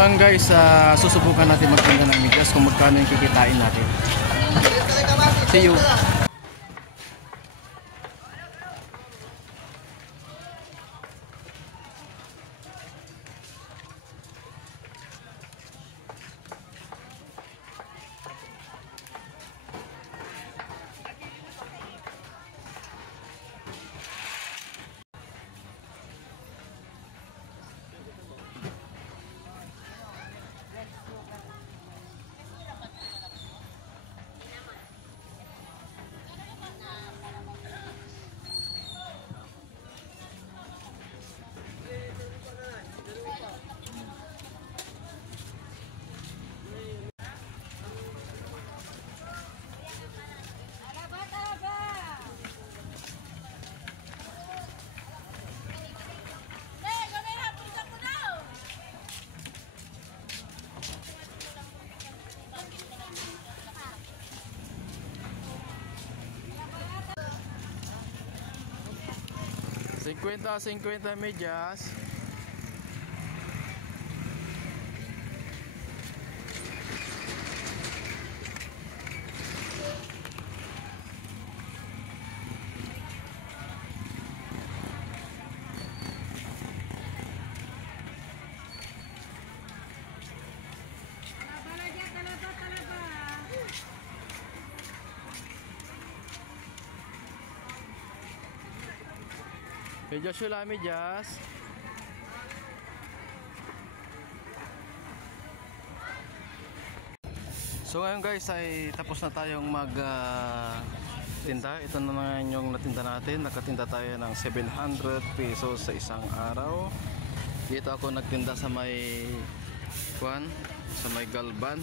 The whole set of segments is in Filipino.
Ngayon guys, susubukan natin magtinda ng migas kung magkano yung kikitain natin. See you! $50 medyas. Medyas sila, medyas. So ngayon guys ay tapos na tayong mag tinda. Ito na naman yung natinda natin. Nakatinda tayo ng 700 pesos sa isang araw. Dito ako nagtinda sa may sa may Galban,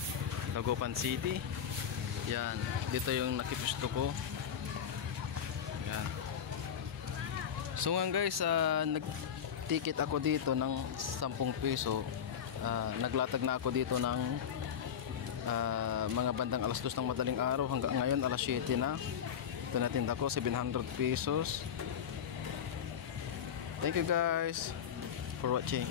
Dagupan City. Yan, dito yung nakipusto ko. Yan. So ngayon guys, nag-ticket ako dito ng 10 peso. Naglatag na ako dito ng mga bandang alas 2 ng madaling araw hanggang ngayon alas 7 na. Ito natinda ko 700 pesos. Thank you guys for watching.